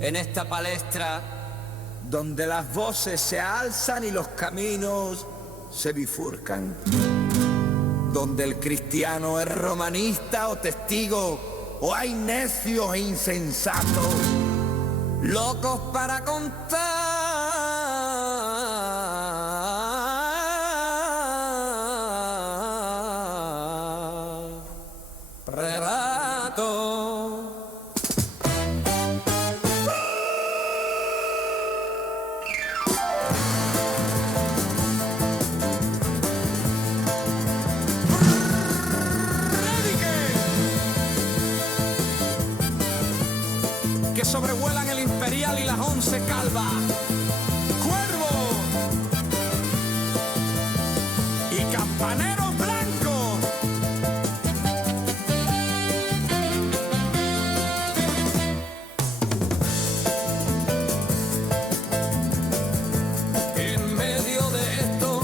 en esta palestra donde las voces se alzan y los caminos se bifurcan, donde el cristiano es romanista o testigo, o hay necios e insensatos, locos para contar relatos. Que sobrevuelan el Imperial y las 11 calvas. Cuervo y campaneros blancos. En medio de esto,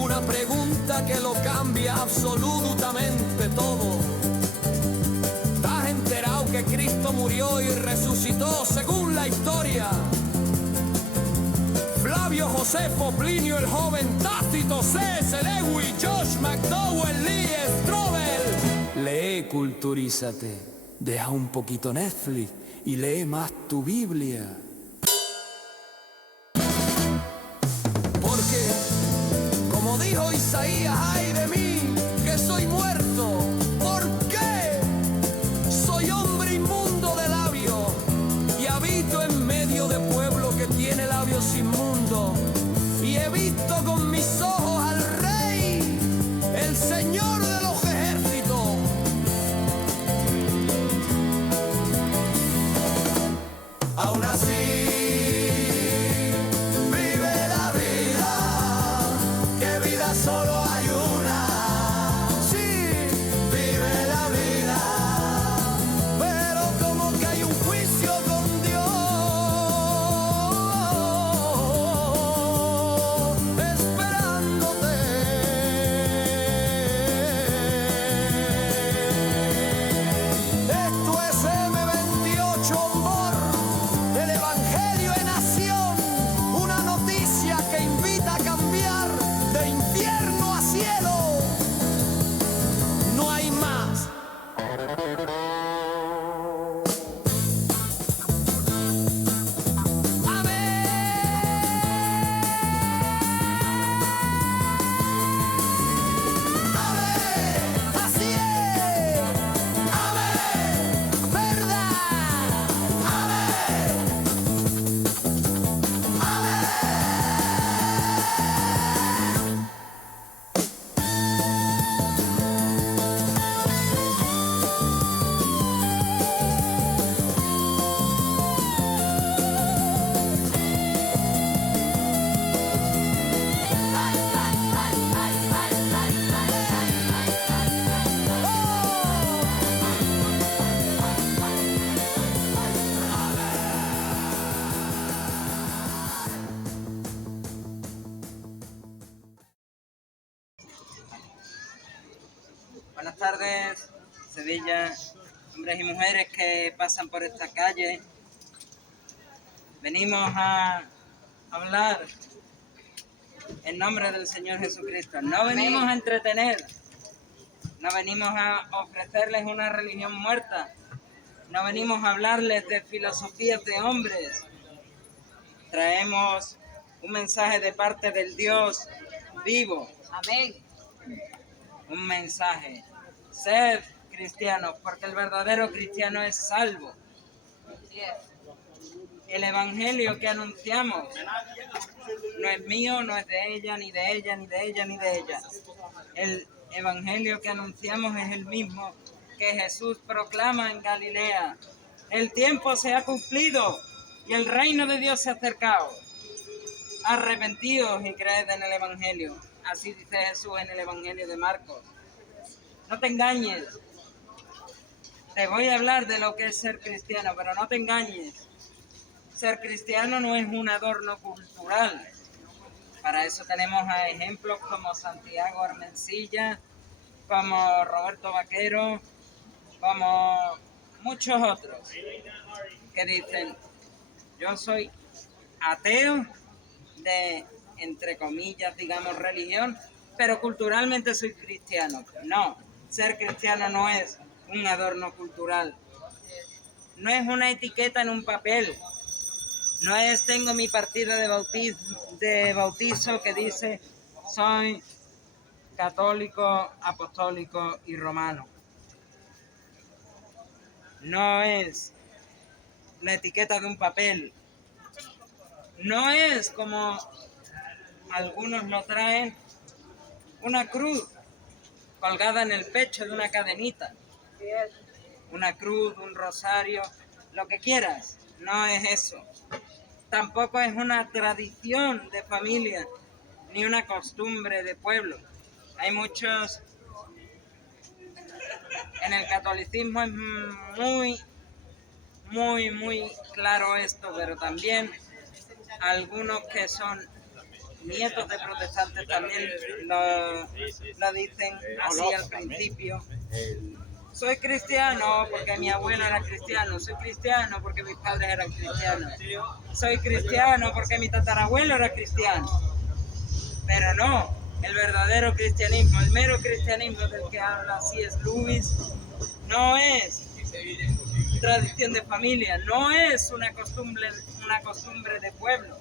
una pregunta que lo cambia absolutamente todo. Que Cristo murió y resucitó según la historia. Flavio Josefo, Plinio el Joven, Tácito, C.S. Lewis, Josh McDowell, Lee Strobel. Lee, culturízate, deja un poquito Netflix y lee más tu Biblia. Porque, como dijo Isaías, ay de mí, que soy muerto. Tiene labios inmundos y he visto con mis ojos al Rey, el Señor de los ejércitos. Aún así vive la vida, que vida solo hay una. Sí, vive la vida, pero como que hay un juicio con Dios. Buenas tardes, Sevilla, hombres y mujeres que pasan por esta calle. Venimos a hablar en nombre del Señor Jesucristo. No venimos a entretener, no venimos a ofrecerles una religión muerta, no venimos a hablarles de filosofías de hombres. Traemos un mensaje de parte del Dios vivo. Amén. Un mensaje. Sed cristianos, porque el verdadero cristiano es salvo. El evangelio que anunciamos no es mío, no es de ella, ni de ella, ni de ella, ni de ella. El evangelio que anunciamos es el mismo que Jesús proclama en Galilea. El tiempo se ha cumplido y el reino de Dios se ha acercado. Arrepentíos y creed en el evangelio. Así dice Jesús en el evangelio de Marcos. No te engañes. Te voy a hablar de lo que es ser cristiano, pero no te engañes. Ser cristiano no es un adorno cultural. Para eso tenemos a ejemplos como Santiago Armencilla, como Roberto Vaquero, como muchos otros que dicen, yo soy ateo de, entre comillas, digamos, religión, pero culturalmente soy cristiano. No, ser cristiano no es un adorno cultural, no es una etiqueta en un papel, no es tengo mi partida de bautizo que dice soy católico, apostólico y romano. No es la etiqueta de un papel. No es como algunos lo traen, una cruz colgada en el pecho de una cadenita. Una cruz, un rosario, lo que quieras. No es eso. Tampoco es una tradición de familia, ni una costumbre de pueblo. Hay muchos... En el catolicismo es muy claro esto, pero también algunos que son nietos de protestantes también lo dicen así al principio. Soy cristiano porque mi abuelo era cristiano, soy cristiano porque mis padres eran cristianos, soy cristiano porque mi tatarabuelo era cristiano. Pero no, el verdadero cristianismo, el mero cristianismo del que habla C.S. Lewis, no es tradición de familia, no es una costumbre de pueblo.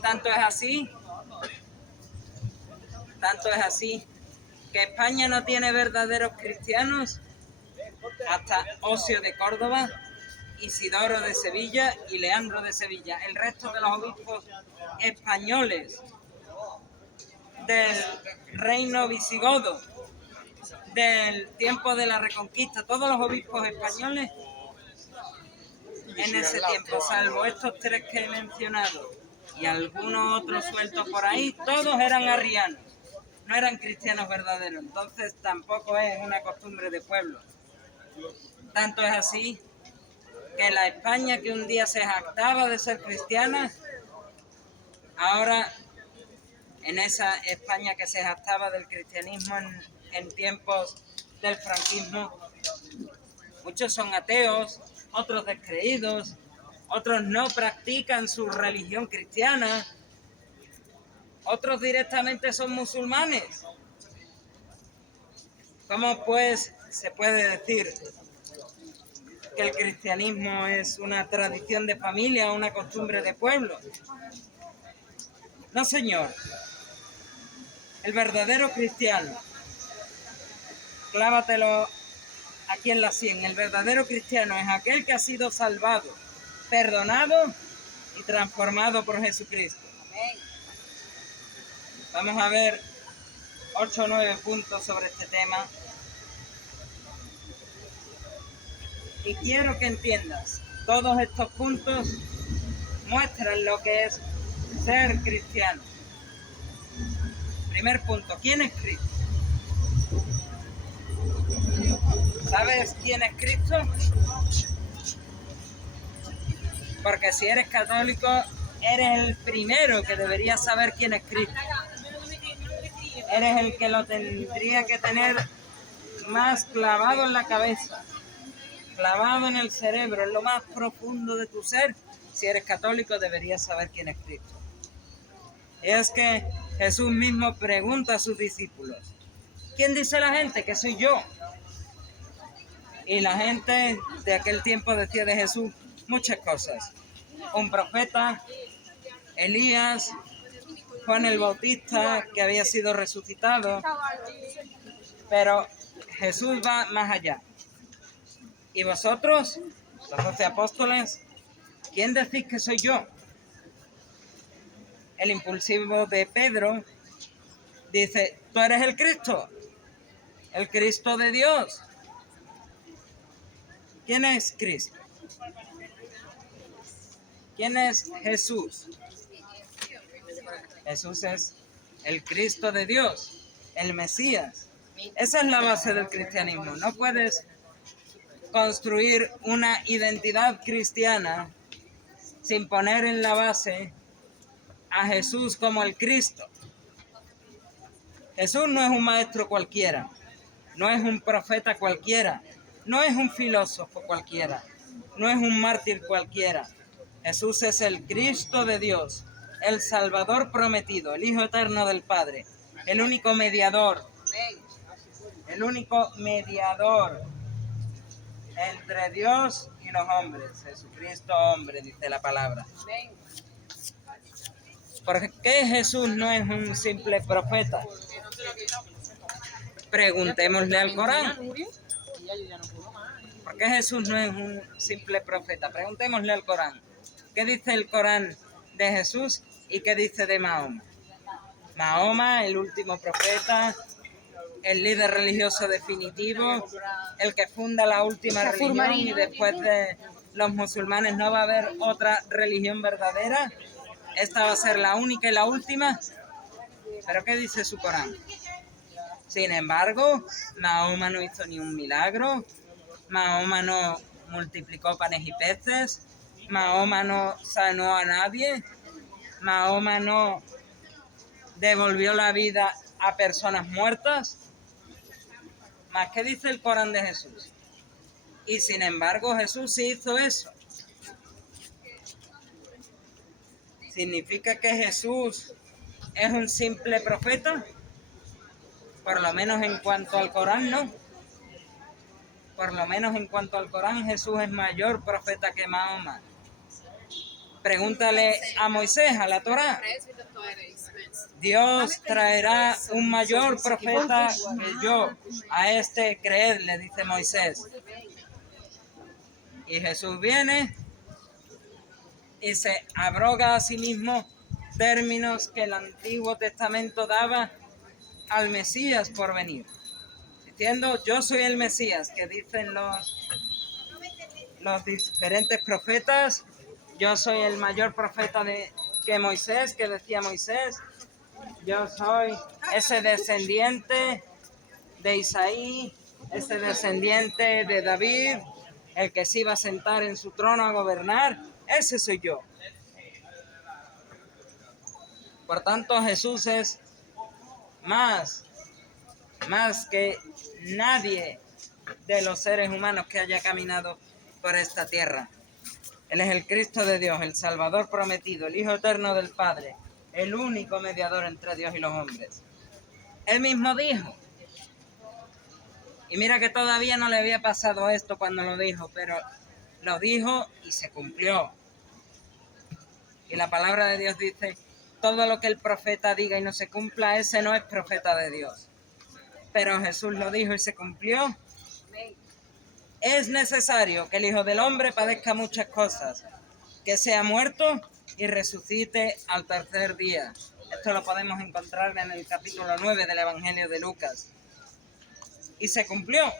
Tanto es así que España no tiene verdaderos cristianos hasta Ocio de Córdoba, Isidoro de Sevilla y Leandro de Sevilla. El resto de los obispos españoles del reino visigodo, del tiempo de la Reconquista, todos los obispos españoles en ese tiempo, salvo estos tres que he mencionado y algunos otros sueltos por ahí, todos eran arrianos, no eran cristianos verdaderos. Entonces tampoco es una costumbre de pueblo. Tanto es así que la España que un día se jactaba de ser cristiana, ahora en esa España que se jactaba del cristianismo en tiempos del franquismo, muchos son ateos, otros descreídos, otros no practican su religión cristiana, otros directamente son musulmanes. ¿Cómo pues se puede decir que el cristianismo es una tradición de familia o una costumbre de pueblo? No, señor. El verdadero cristiano, clávatelo aquí en la sien, el verdadero cristiano es aquel que ha sido salvado, perdonado y transformado por Jesucristo. Vamos a ver 8 o 9 puntos sobre este tema. Y quiero que entiendas, todos estos puntos muestran lo que es ser cristiano. Primer punto, ¿quién es Cristo? ¿Sabes quién es Cristo? Porque si eres católico, eres el primero que debería saber quién es Cristo. Eres el que lo tendría que tener más clavado en la cabeza, clavado en el cerebro, en lo más profundo de tu ser. Si eres católico, deberías saber quién es Cristo. Y es que Jesús mismo pregunta a sus discípulos, ¿quién dice la gente que soy yo? Y la gente de aquel tiempo decía de Jesús muchas cosas. Un profeta, Elías, Juan el Bautista, que había sido resucitado. Pero Jesús va más allá. ¿Y vosotros, los 12 apóstoles, quién decís que soy yo? El impulsivo de Pedro dice, tú eres el Cristo de Dios. ¿Quién es Cristo? ¿Quién es Jesús? Jesús es el Cristo de Dios, el Mesías. Esa es la base del cristianismo. No puedes construir una identidad cristiana sin poner en la base a Jesús como el Cristo. Jesús no es un maestro cualquiera, no es un profeta cualquiera, no es un filósofo cualquiera, no es un mártir cualquiera. Jesús es el Cristo de Dios, el Salvador prometido, el Hijo eterno del Padre, el único mediador entre Dios y los hombres. Jesucristo hombre, dice la palabra. ¿Por qué Jesús no es un simple profeta? Preguntémosle al Corán. ¿Por qué Jesús no es un simple profeta? Preguntémosle al Corán. ¿Qué dice el Corán de Jesús y qué dice de Mahoma? Mahoma, el último profeta, el líder religioso definitivo, el que funda la última religión y después de los musulmanes no va a haber otra religión verdadera. Esta va a ser la única y la última. ¿Pero qué dice su Corán? Sin embargo, Mahoma no hizo ni un milagro, Mahoma no multiplicó panes y peces, Mahoma no sanó a nadie, Mahoma no devolvió la vida a personas muertas. ¿Más qué dice el Corán de Jesús? Y sin embargo Jesús sí hizo eso. ¿Significa que Jesús es un simple profeta? Por lo menos en cuanto al Corán, no. Por lo menos en cuanto al Corán, Jesús es mayor profeta que Mahoma. Pregúntale a Moisés, a la Torá. Dios traerá un mayor profeta que yo. A este creed, le dice Moisés. Y Jesús viene y se abroga a sí mismo términos que el Antiguo Testamento daba al Mesías por venir, diciendo: yo soy el Mesías, que dicen los diferentes profetas. Yo soy el mayor profeta que Moisés, que decía Moisés. Yo soy ese descendiente de Isaí, ese descendiente de David, el que se iba a sentar en su trono a gobernar. Ese soy yo. Por tanto, Jesús es más que nadie de los seres humanos que haya caminado por esta tierra. Él es el Cristo de Dios, el Salvador prometido, el Hijo eterno del Padre, el único mediador entre Dios y los hombres. Él mismo dijo, y mira que todavía no le había pasado esto cuando lo dijo, pero lo dijo y se cumplió. Y la palabra de Dios dice: todo lo que el profeta diga y no se cumpla, ese no es profeta de Dios. Pero Jesús lo dijo y se cumplió. Es necesario que el Hijo del Hombre padezca muchas cosas, que sea muerto y resucite al tercer día. Esto lo podemos encontrar en el capítulo 9 del Evangelio de Lucas. Y se cumplió.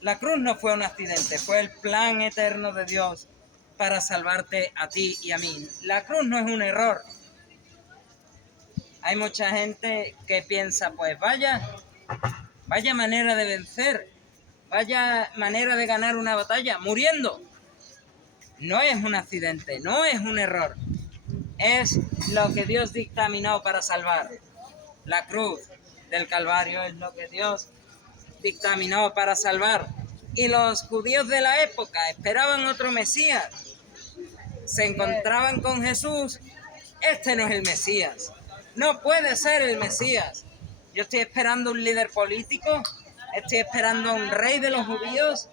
La cruz no fue un accidente, fue el plan eterno de Dios para salvarte a ti y a mí. La cruz no es un error. Hay mucha gente que piensa, pues vaya manera de vencer, vaya manera de ganar una batalla, muriendo. No es un accidente, no es un error. Es lo que Dios dictaminó para salvar. La cruz del Calvario es lo que Dios dictaminó para salvar. Y los judíos de la época esperaban otro Mesías. Se encontraban con Jesús. Este no es el Mesías. No puede ser el Mesías. Yo estoy esperando un líder político. Estoy esperando a un rey de los judíos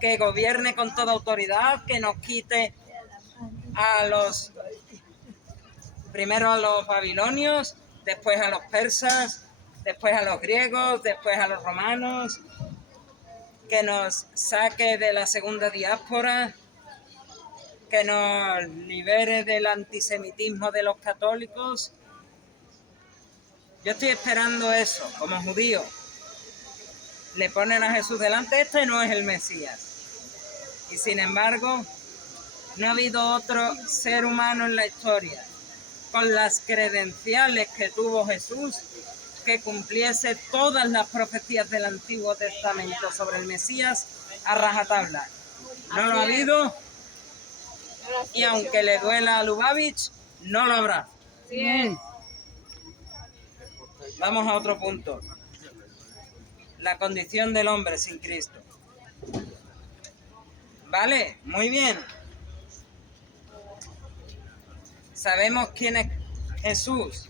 que gobierne con toda autoridad, que nos quite primero a los babilonios, después a los persas, después a los griegos, después a los romanos, que nos saque de la segunda diáspora, que nos libere del antisemitismo de los católicos. Yo estoy esperando eso, como judío. Le ponen a Jesús delante, este no es el Mesías. Y sin embargo, no ha habido otro ser humano en la historia con las credenciales que tuvo Jesús que cumpliese todas las profecías del Antiguo Testamento sobre el Mesías a rajatabla. No lo ha habido, y aunque le duela a Lubavitch, no lo habrá. Vamos a otro punto. La condición del hombre sin Cristo. Vale, muy bien. Sabemos quién es Jesús,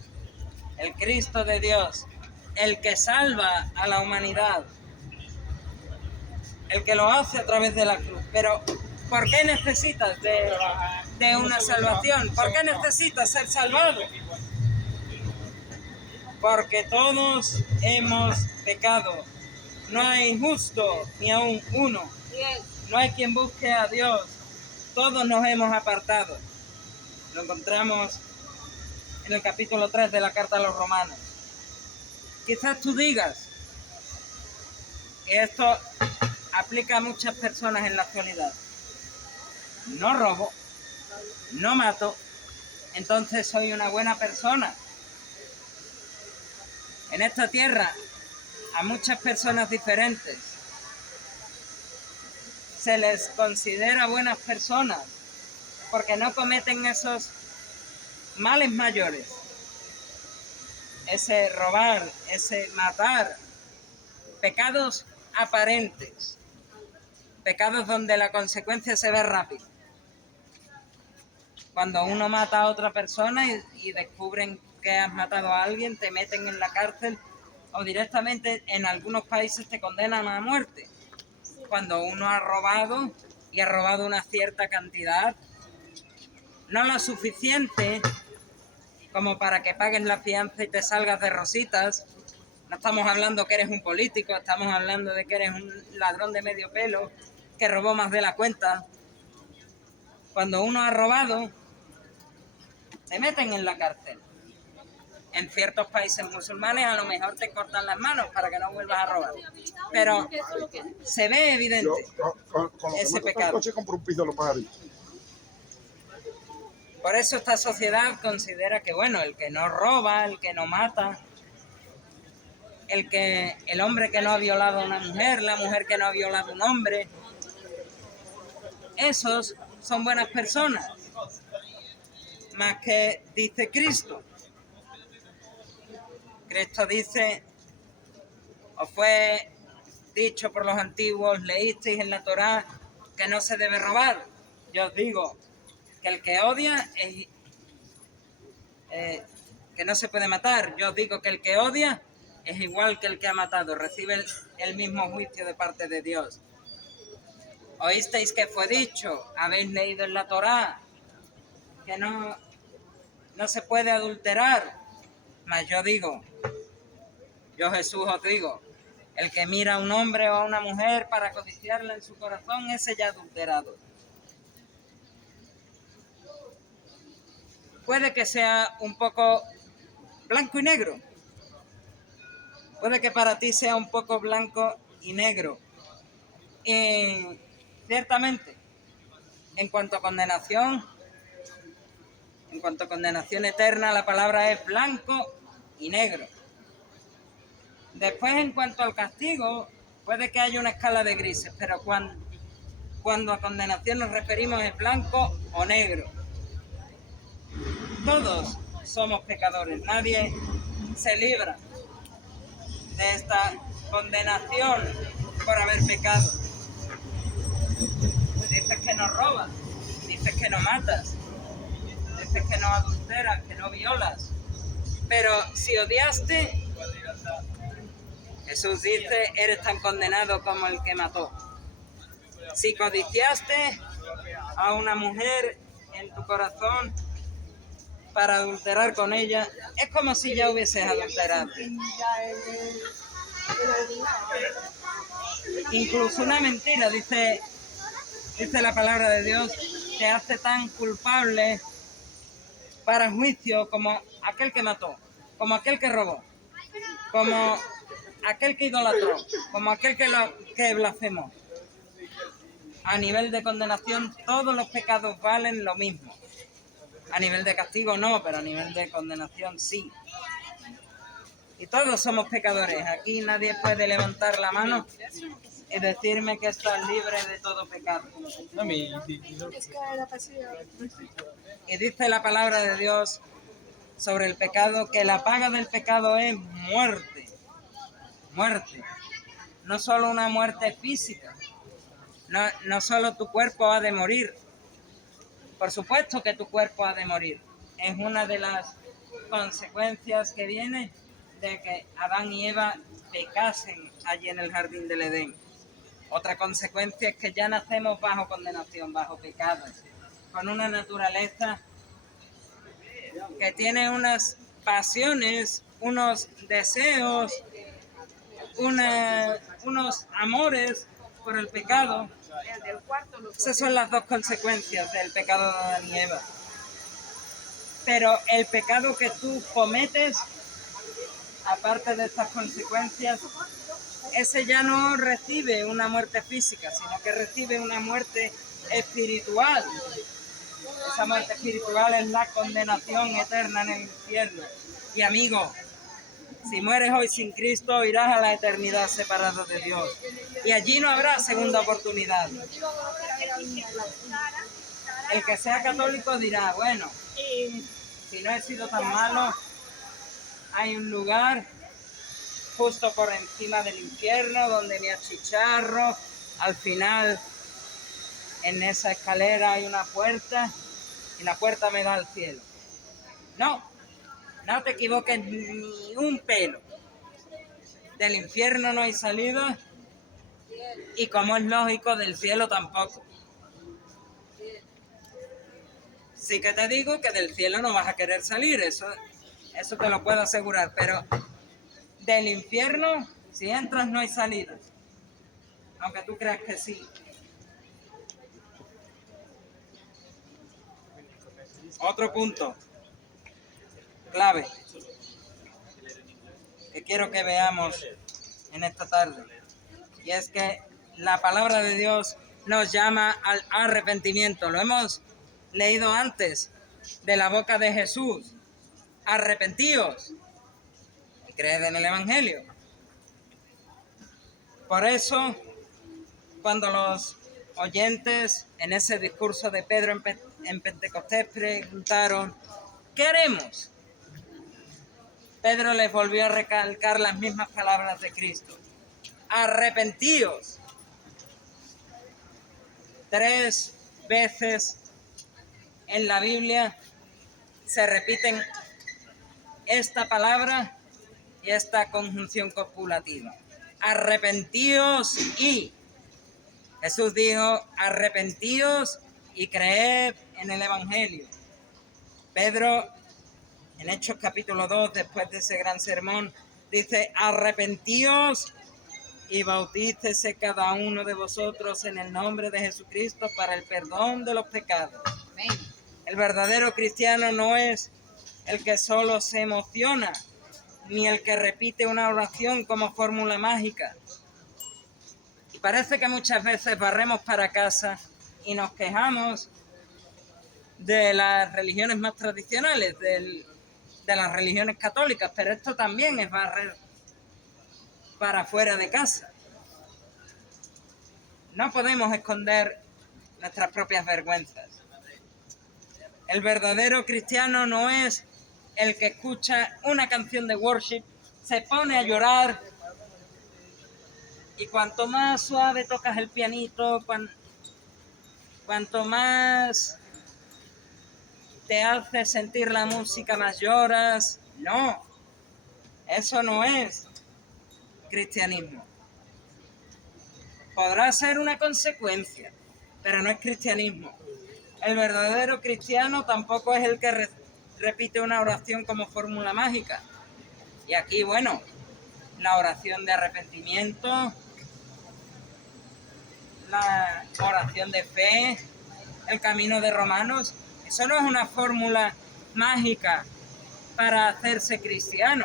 el Cristo de Dios, el que salva a la humanidad, el que lo hace a través de la cruz. Pero, ¿por qué necesitas de una salvación? ¿Por qué necesitas ser salvado? Porque todos hemos pecado. No hay justo ni aun uno. No hay quien busque a Dios. Todos nos hemos apartado. Lo encontramos en el capítulo 3 de la carta a los Romanos. Quizás tú digas que esto aplica a muchas personas en la actualidad. No robo, no mato, entonces soy una buena persona. En esta tierra, a muchas personas diferentes se les considera buenas personas porque no cometen esos males mayores. Ese robar, ese matar, pecados aparentes, pecados donde la consecuencia se ve rápido. Cuando uno mata a otra persona y descubren que has matado a alguien, te meten en la cárcel o directamente en algunos países te condenan a muerte. Cuando uno ha robado y ha robado una cierta cantidad, no lo suficiente como para que pagues la fianza y te salgas de rositas. No estamos hablando que eres un político, estamos hablando de que eres un ladrón de medio pelo que robó más de la cuenta. Cuando uno ha robado, te meten en la cárcel. En ciertos países musulmanes a lo mejor te cortan las manos para que no vuelvas a robar. Pero se ve evidente ese pecado. Por eso esta sociedad considera que, bueno, el que no roba, el que no mata, el hombre que no ha violado a una mujer, la mujer que no ha violado a un hombre, esos son buenas personas. Más que dice Cristo. Cristo dice, os fue dicho por los antiguos, leísteis en la Torá que no se debe robar. Yo os digo que el que odia es, que no se puede matar. Yo os digo que el que odia es igual que el que ha matado, recibe el mismo juicio de parte de Dios. Oísteis que fue dicho, habéis leído en la Torá que no se puede adulterar. Mas yo digo, yo Jesús os digo, el que mira a un hombre o a una mujer para codiciarla en su corazón, ese ya adulterado. Puede que sea un poco blanco y negro. Puede que para ti sea un poco blanco y negro. Ciertamente, en cuanto a condenación eterna, la palabra es blanco y negro. Después, en cuanto al castigo, puede que haya una escala de grises, pero cuando a condenación nos referimos es blanco o negro. Todos somos pecadores, nadie se libra de esta condenación por haber pecado. Dices que no robas, dices que no matas, dices que no adulteras, que no violas, pero si odiaste, Jesús dice, eres tan condenado como el que mató. Si codiciaste a una mujer en tu corazón para adulterar con ella, es como si ya hubieses adulterado. Incluso una mentira, dice la palabra de Dios, te hace tan culpable para juicio como aquel que mató, como aquel que robó, como aquel que idolatró, como aquel que blasfemó. A nivel de condenación, todos los pecados valen lo mismo. A nivel de castigo no, pero a nivel de condenación sí. Y todos somos pecadores. Aquí nadie puede levantar la mano y decirme que estás libre de todo pecado. Y dice la palabra de Dios sobre el pecado que la paga del pecado es muerte. Muerte. No solo una muerte física, No solo tu cuerpo ha de morir, por supuesto que tu cuerpo ha de morir. Es una de las consecuencias que viene de que Adán y Eva pecasen allí en el jardín del Edén. Otra consecuencia es que ya nacemos bajo condenación, bajo pecado, con una naturaleza que tiene unas pasiones, unos deseos, unos amores por el pecado. Esas son las dos consecuencias del pecado de Adán y Eva. Pero el pecado que tú cometes, aparte de estas consecuencias, ese ya no recibe una muerte física, sino que recibe una muerte espiritual. Esa muerte espiritual es la condenación eterna en el infierno. Y amigo, si mueres hoy sin Cristo, irás a la eternidad separado de Dios. Y allí no habrá segunda oportunidad. El que sea católico dirá, bueno, si no he sido tan malo, hay un lugar justo por encima del infierno donde me achicharro. Al final, en esa escalera hay una puerta y la puerta me da al cielo. No te equivoques ni un pelo. Del infierno no hay salida y, como es lógico, del cielo tampoco. Sí que te digo que del cielo no vas a querer salir, eso te lo puedo asegurar, pero del infierno, si entras, no hay salida, aunque tú creas que sí. Otro punto clave que quiero que veamos en esta tarde, y es que la palabra de Dios nos llama al arrepentimiento. Lo hemos leído antes de la boca de Jesús. Arrepentíos y creed en el Evangelio. Por eso, cuando los oyentes en ese discurso de Pedro en Pentecostés preguntaron, ¿qué haremos? Pedro les volvió a recalcar las mismas palabras de Cristo. Arrepentíos. 3 veces en la Biblia se repiten esta palabra y esta conjunción copulativa. Arrepentíos y. Jesús dijo, arrepentíos y creed en el Evangelio. Pedro, en Hechos capítulo 2, después de ese gran sermón, dice, arrepentíos y bautícese cada uno de vosotros en el nombre de Jesucristo para el perdón de los pecados. Amén. El verdadero cristiano no es el que solo se emociona, ni el que repite una oración como fórmula mágica. Y parece que muchas veces barremos para casa y nos quejamos de las religiones más tradicionales, de las religiones católicas, pero esto también es barrer para fuera de casa. No podemos esconder nuestras propias vergüenzas. El verdadero cristiano no es el que escucha una canción de worship, se pone a llorar y cuanto más suave tocas el pianito, cuanto más te hace sentir la música, más lloras. No, eso no es cristianismo. Podrá ser una consecuencia, pero no es cristianismo. El verdadero cristiano tampoco es el que repite una oración como fórmula mágica. Y aquí, bueno, la oración de arrepentimiento, la oración de fe, el camino de Romanos, eso no es una fórmula mágica para hacerse cristiano.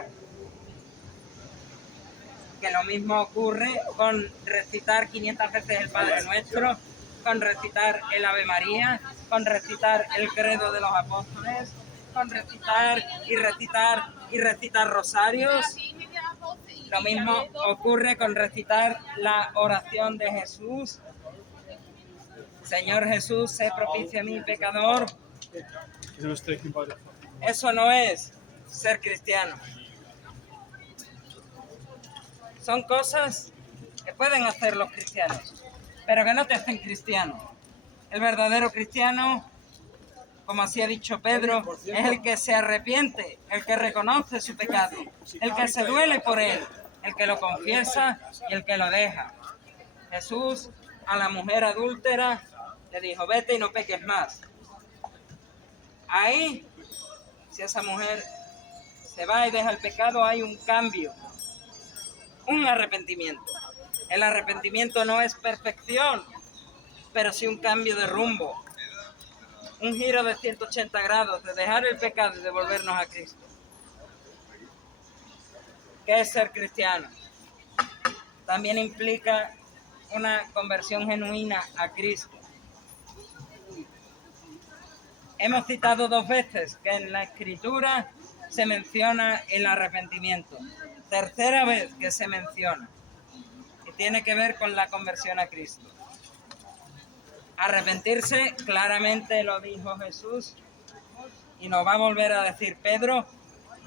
Que lo mismo ocurre con recitar 500 veces el Padre Nuestro, con recitar el Ave María, con recitar el Credo de los Apóstoles, con recitar y recitar rosarios. Lo mismo ocurre con recitar la oración de Jesús. Señor Jesús, sé propicio a mí, pecador. Eso no es ser cristiano. Son cosas que pueden hacer los cristianos, pero que no te hacen cristiano. El verdadero cristiano, como así ha dicho Pedro, es el que se arrepiente, el que reconoce su pecado, el que se duele por él, el que lo confiesa y el que lo deja. Jesús a la mujer adúltera le dijo, vete y no peques más. Ahí, si esa mujer se va y deja el pecado, hay un cambio, un arrepentimiento. El arrepentimiento no es perfección, pero sí un cambio de rumbo, un giro de 180 grados, de dejar el pecado y de volvernos a Cristo. ¿Qué es ser cristiano? También implica una conversión genuina a Cristo. Hemos citado 2 veces que en la Escritura se menciona el arrepentimiento. Tercera vez que se menciona. Y tiene que ver con la conversión a Cristo. Arrepentirse, claramente lo dijo Jesús y nos va a volver a decir Pedro,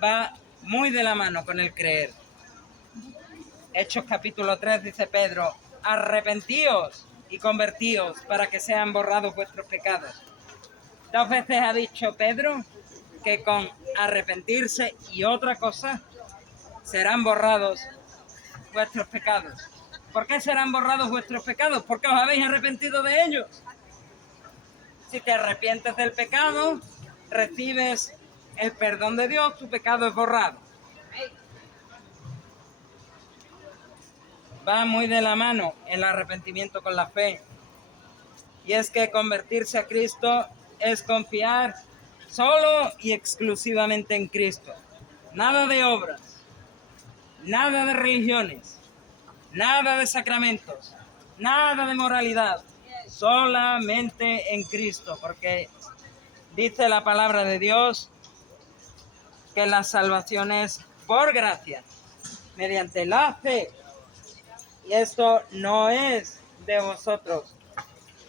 va muy de la mano con el creer. Hechos capítulo 3 dice Pedro, arrepentíos y convertíos para que sean borrados vuestros pecados. 2 veces ha dicho Pedro que con arrepentirse y otra cosa serán borrados vuestros pecados. ¿Por qué serán borrados vuestros pecados? Porque os habéis arrepentido de ellos. Si te arrepientes del pecado, recibes el perdón de Dios, tu pecado es borrado. Va muy de la mano el arrepentimiento con la fe. Y es que convertirse a Cristo es confiar solo y exclusivamente en Cristo. Nada de obras, nada de religiones, nada de sacramentos, nada de moralidad, solamente en Cristo, porque dice la palabra de Dios que la salvación es por gracia, mediante la fe, y esto no es de vosotros,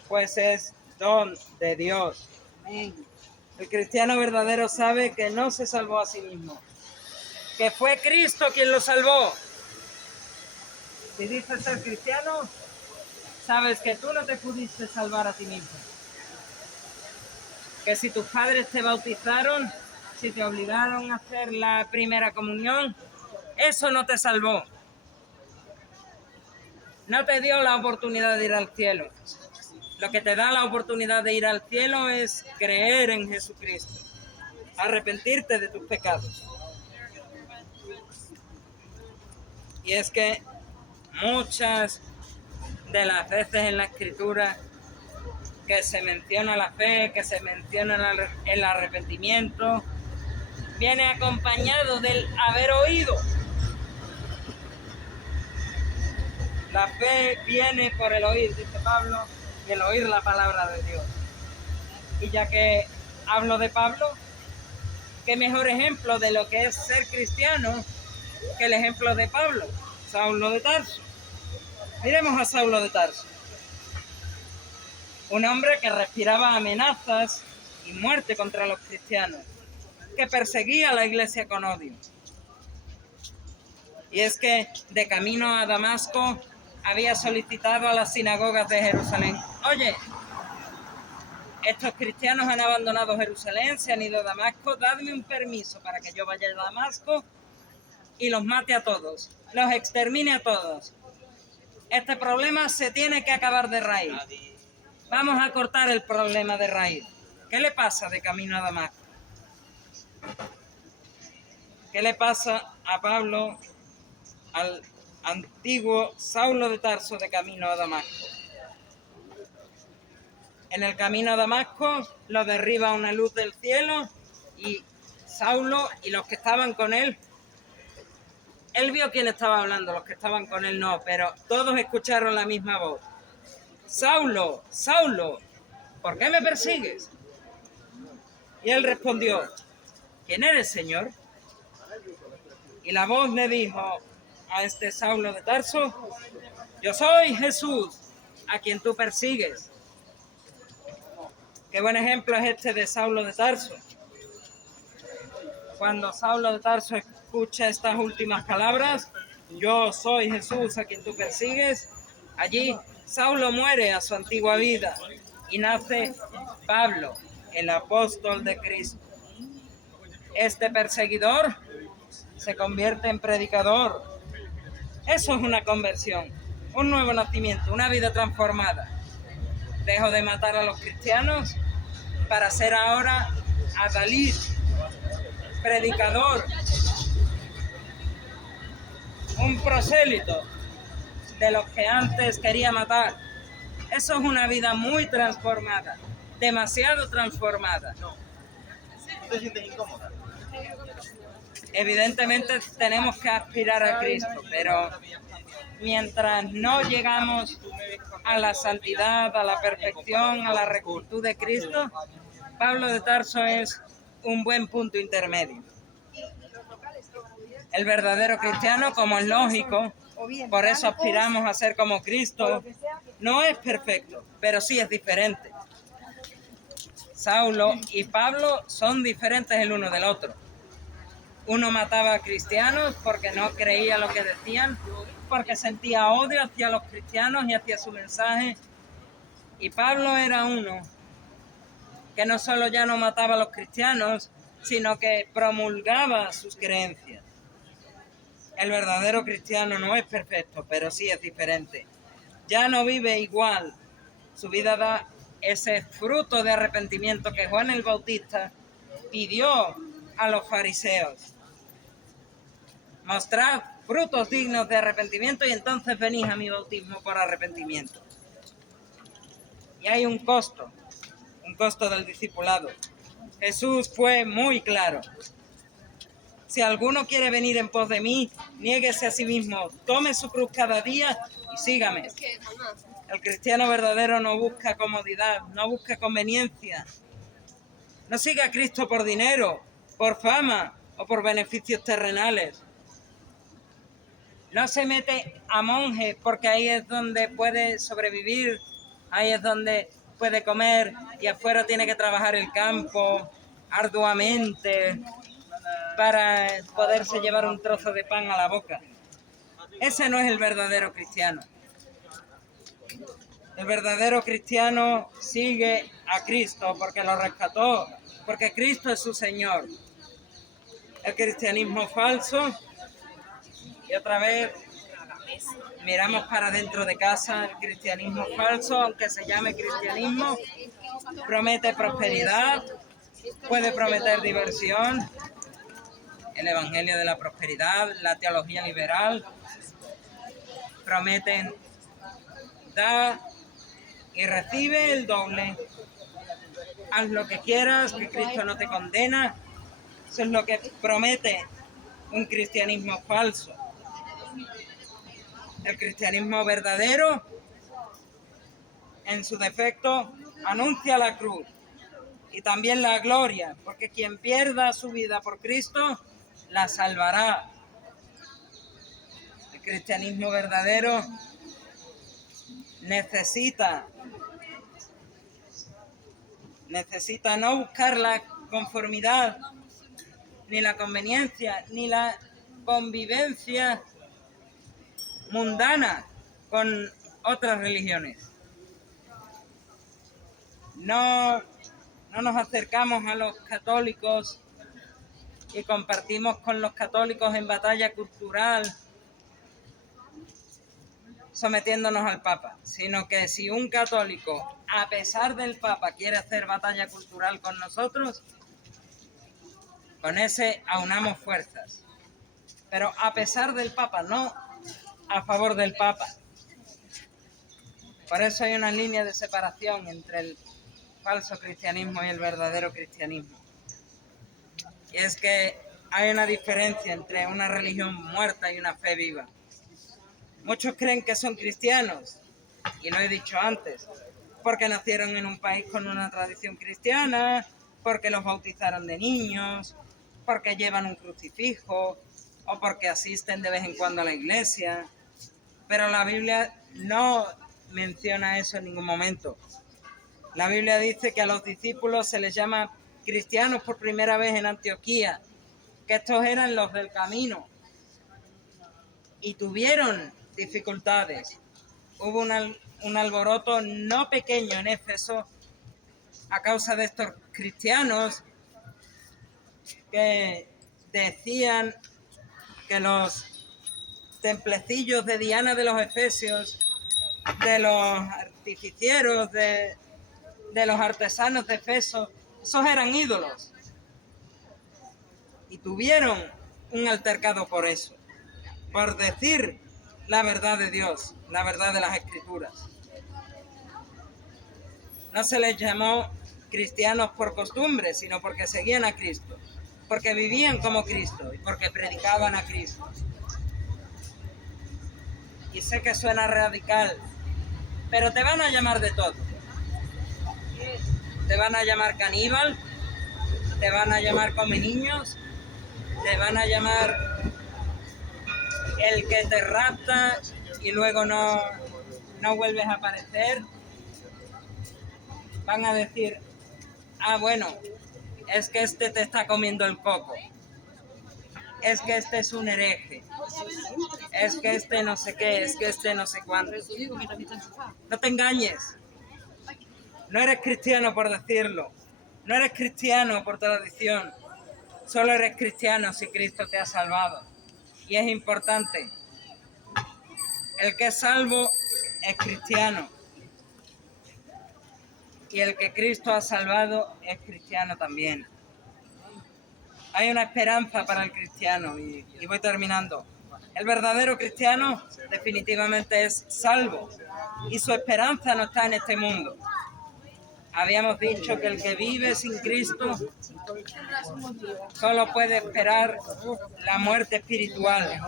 pues es don de Dios. El cristiano verdadero sabe que no se salvó a sí mismo, que fue Cristo quien lo salvó. Si dices ser cristiano, sabes que tú no te pudiste salvar a ti mismo. Que si tus padres te bautizaron, si te obligaron a hacer la primera comunión, eso no te salvó. No te dio la oportunidad de ir al cielo. Lo que te da la oportunidad de ir al cielo es creer en Jesucristo, arrepentirte de tus pecados. Y es que muchas de las veces en la Escritura que se menciona la fe, que se menciona el arrepentimiento, viene acompañado del haber oído. La fe viene por el oír, dice Pablo, y el oír la palabra de Dios. Y ya que hablo de Pablo, qué mejor ejemplo de lo que es ser cristiano que el ejemplo de Pablo, Saulo de Tarso. Miremos a Saulo de Tarso. Un hombre que respiraba amenazas y muerte contra los cristianos, que perseguía a la iglesia con odio. Y es que de camino a Damasco había solicitado a las sinagogas de Jerusalén, oye, estos cristianos han abandonado Jerusalén, se han ido a Damasco, dadme un permiso para que yo vaya a Damasco y los mate a todos, los extermine a todos. Este problema se tiene que acabar de raíz. Vamos a cortar el problema de raíz. ¿Qué le pasa de camino a Damasco? ¿Qué le pasa a Pablo, al antiguo Saulo de Tarso de camino a Damasco? En el camino a Damasco lo derriba una luz del cielo y Saulo y los que estaban con él, él vio quién estaba hablando, los que estaban con él no, pero todos escucharon la misma voz. Saulo, Saulo, ¿por qué me persigues? Y él respondió, ¿quién eres, Señor? Y la voz le dijo a este Saulo de Tarso, yo soy Jesús, a quien tú persigues. Qué buen ejemplo es este de Saulo de Tarso. Cuando Saulo de Tarso escucha estas últimas palabras, yo soy Jesús, a quien tú persigues, allí Saulo muere a su antigua vida y nace Pablo, el apóstol de Cristo. Este perseguidor se convierte en predicador. Eso es una conversión, un nuevo nacimiento, una vida transformada. Dejo de matar a los cristianos para ser ahora adalid, predicador, un prosélito de los que antes quería matar. Eso es una vida muy transformada, demasiado transformada. ¿Te sientes incómoda? Evidentemente tenemos que aspirar a Cristo, pero mientras no llegamos a la santidad, a la perfección, a la rectitud de Cristo, Pablo de Tarso es un buen punto intermedio. El verdadero cristiano, como es lógico, por eso aspiramos a ser como Cristo, no es perfecto, pero sí es diferente. Saulo y Pablo son diferentes el uno del otro. Uno mataba a cristianos porque no creía lo que decían, porque sentía odio hacia los cristianos y hacia su mensaje. Y Pablo era uno que no solo ya no mataba a los cristianos, sino que promulgaba sus creencias. El verdadero cristiano no es perfecto, pero sí es diferente. Ya no vive igual. Su vida da ese fruto de arrepentimiento que Juan el Bautista pidió a los fariseos. Mostrad frutos dignos de arrepentimiento y entonces venís a mi bautismo por arrepentimiento. Y hay un costo del discipulado. Jesús fue muy claro. Si alguno quiere venir en pos de mí, niéguese a sí mismo, tome su cruz cada día y sígame. El cristiano verdadero no busca comodidad, no busca conveniencia. No sigue a Cristo por dinero, por fama o por beneficios terrenales. No se mete a monje porque ahí es donde puede sobrevivir, ahí es donde puede comer y afuera tiene que trabajar el campo arduamente para poderse llevar un trozo de pan a la boca. Ese no es el verdadero cristiano. El verdadero cristiano sigue a Cristo porque lo rescató, porque Cristo es su Señor. El cristianismo falso, y otra vez miramos para dentro de casa, el cristianismo falso, aunque se llame cristianismo, promete prosperidad, puede prometer diversión, el evangelio de la prosperidad, la teología liberal, prometen da y recibe el doble. Haz lo que quieras, que Cristo no te condena. Eso es lo que promete un cristianismo falso. El cristianismo verdadero, en su defecto, anuncia la cruz y también la gloria, porque quien pierda su vida por Cristo, la salvará. El cristianismo verdadero necesita no buscar la conformidad, ni la conveniencia, ni la convivencia mundana con otras religiones. No nos acercamos a los católicos y compartimos con los católicos en batalla cultural sometiéndonos al Papa, sino que si un católico, a pesar del Papa, quiere hacer batalla cultural con nosotros, con ese aunamos fuerzas. Pero a pesar del Papa, no a favor del Papa. Por eso hay una línea de separación entre el falso cristianismo y el verdadero cristianismo. Y es que hay una diferencia entre una religión muerta y una fe viva. Muchos creen que son cristianos, y lo he dicho antes, porque nacieron en un país con una tradición cristiana, porque los bautizaron de niños, porque llevan un crucifijo o porque asisten de vez en cuando a la iglesia. Pero la Biblia no menciona eso en ningún momento. La Biblia dice que a los discípulos se les llama cristianos por primera vez en Antioquía, que estos eran los del camino y tuvieron dificultades. Hubo una un alboroto no pequeño en Éfeso a causa de estos cristianos que decían que los templecillos de Diana de los Efesios, de los artificieros, de los artesanos de Efeso, esos eran ídolos. Y tuvieron un altercado por eso, por decir la verdad de Dios, la verdad de las Escrituras. No se les llamó cristianos por costumbre, sino porque seguían a Cristo, porque vivían como Cristo y porque predicaban a Cristo. Y sé que suena radical, pero te van a llamar de todo. Te van a llamar caníbal, te van a llamar come niños, te van a llamar el que te rapta y luego no vuelves a aparecer. Van a decir, ah, bueno, es que este te está comiendo el coco, es que este es un hereje, es que este no sé qué, es que este no sé cuánto. No te engañes, no eres cristiano por decirlo, no eres cristiano por tradición, solo eres cristiano si Cristo te ha salvado. Y es importante, el que es salvo es cristiano. Y el que Cristo ha salvado es cristiano también. Hay una esperanza para el cristiano y voy terminando. El verdadero cristiano definitivamente es salvo y su esperanza no está en este mundo. Habíamos dicho que el que vive sin Cristo solo puede esperar la muerte espiritual.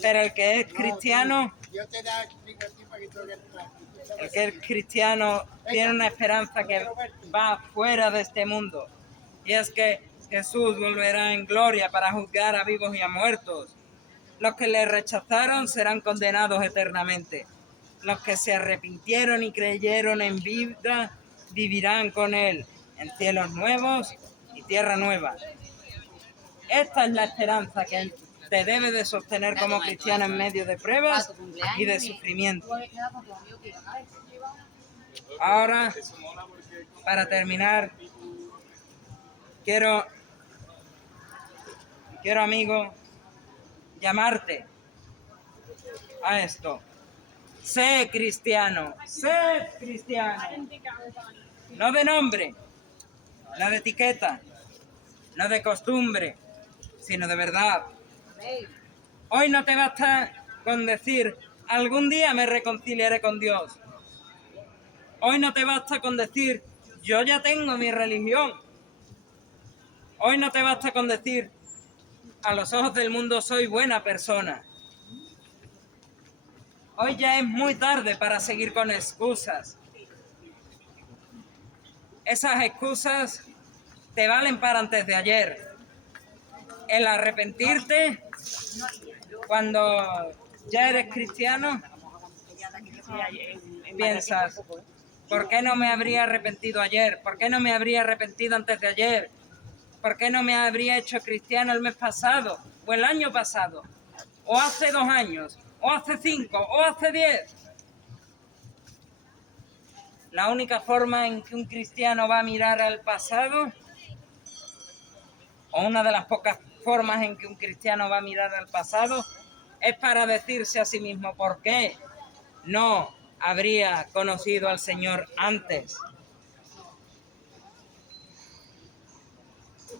Pero el que es cristiano, tiene una esperanza que va fuera de este mundo. Y es que Jesús volverá en gloria para juzgar a vivos y a muertos. Los que le rechazaron serán condenados eternamente. Los que se arrepintieron y creyeron en vida vivirán con él en cielos nuevos y tierra nueva. Esta es la esperanza que te debe de sostener como cristiano en medio de pruebas y de sufrimiento. Ahora, para terminar, quiero amigo, llamarte a esto. Sé cristiano, no de nombre, no de etiqueta, no de costumbre, sino de verdad. Hoy no te basta con decir, algún día me reconciliaré con Dios. Hoy no te basta con decir, yo ya tengo mi religión. Hoy no te basta con decir, a los ojos del mundo soy buena persona. Hoy ya es muy tarde para seguir con excusas. Esas excusas te valen para antes de ayer. El arrepentirte cuando ya eres cristiano, piensas, ¿por qué no me habría arrepentido ayer? ¿Por qué no me habría arrepentido antes de ayer? ¿Por qué no me habría hecho cristiano el mes pasado? ¿O el año pasado? ¿O hace 2 años? ¿O hace 5? ¿O hace 10? La única forma en que un cristiano va a mirar al pasado, o una de las pocas formas en que un cristiano va a mirar al pasado, es para decirse a sí mismo, ¿por qué no habría conocido al Señor antes?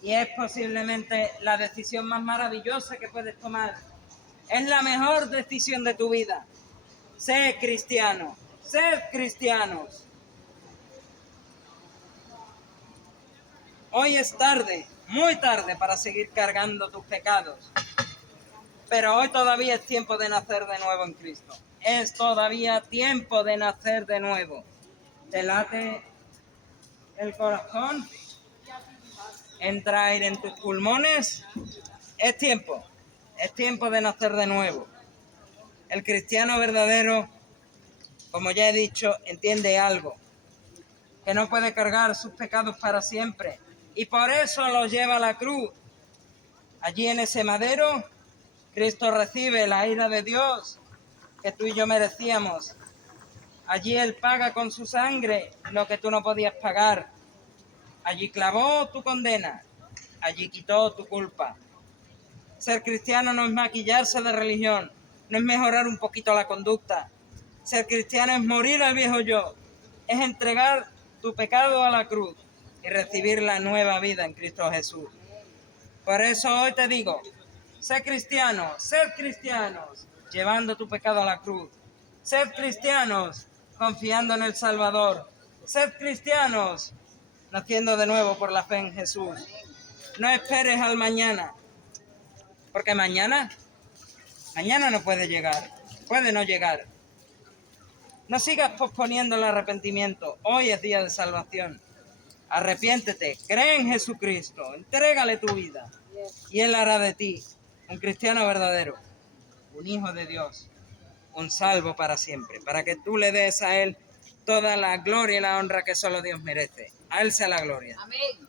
Y es posiblemente la decisión más maravillosa que puedes tomar. Es la mejor decisión de tu vida. Sé cristiano, sed cristianos. Hoy es tarde, muy tarde para seguir cargando tus pecados. Pero hoy todavía es tiempo de nacer de nuevo en Cristo. Es todavía tiempo de nacer de nuevo. ¿Te late el corazón? ¿Entra aire en tus pulmones? Es tiempo de nacer de nuevo. El cristiano verdadero, como ya he dicho, entiende algo, que no puede cargar sus pecados para siempre, y por eso los lleva a la cruz. Allí en ese madero, Cristo recibe la ira de Dios que tú y yo merecíamos, Allí Él paga con su sangre lo que tú no podías pagar. Allí clavó tu condena. Allí quitó tu culpa. Ser cristiano no es maquillarse de religión, no es mejorar un poquito la conducta. Ser cristiano es morir al viejo yo, es entregar tu pecado a la cruz y recibir la nueva vida en Cristo Jesús. Por eso hoy te digo, sed cristianos, llevando tu pecado a la cruz. Sed cristianos, confiando en el Salvador. Sed cristianos, naciendo de nuevo por la fe en Jesús. No esperes al mañana, porque mañana no puede llegar, puede no llegar. No sigas posponiendo el arrepentimiento, hoy es día de salvación. Arrepiéntete, cree en Jesucristo, entrégale tu vida y Él hará de ti un cristiano verdadero, un hijo de Dios, un salvo para siempre, para que tú le des a Él toda la gloria y la honra que solo Dios merece. A Él sea la gloria. Amén.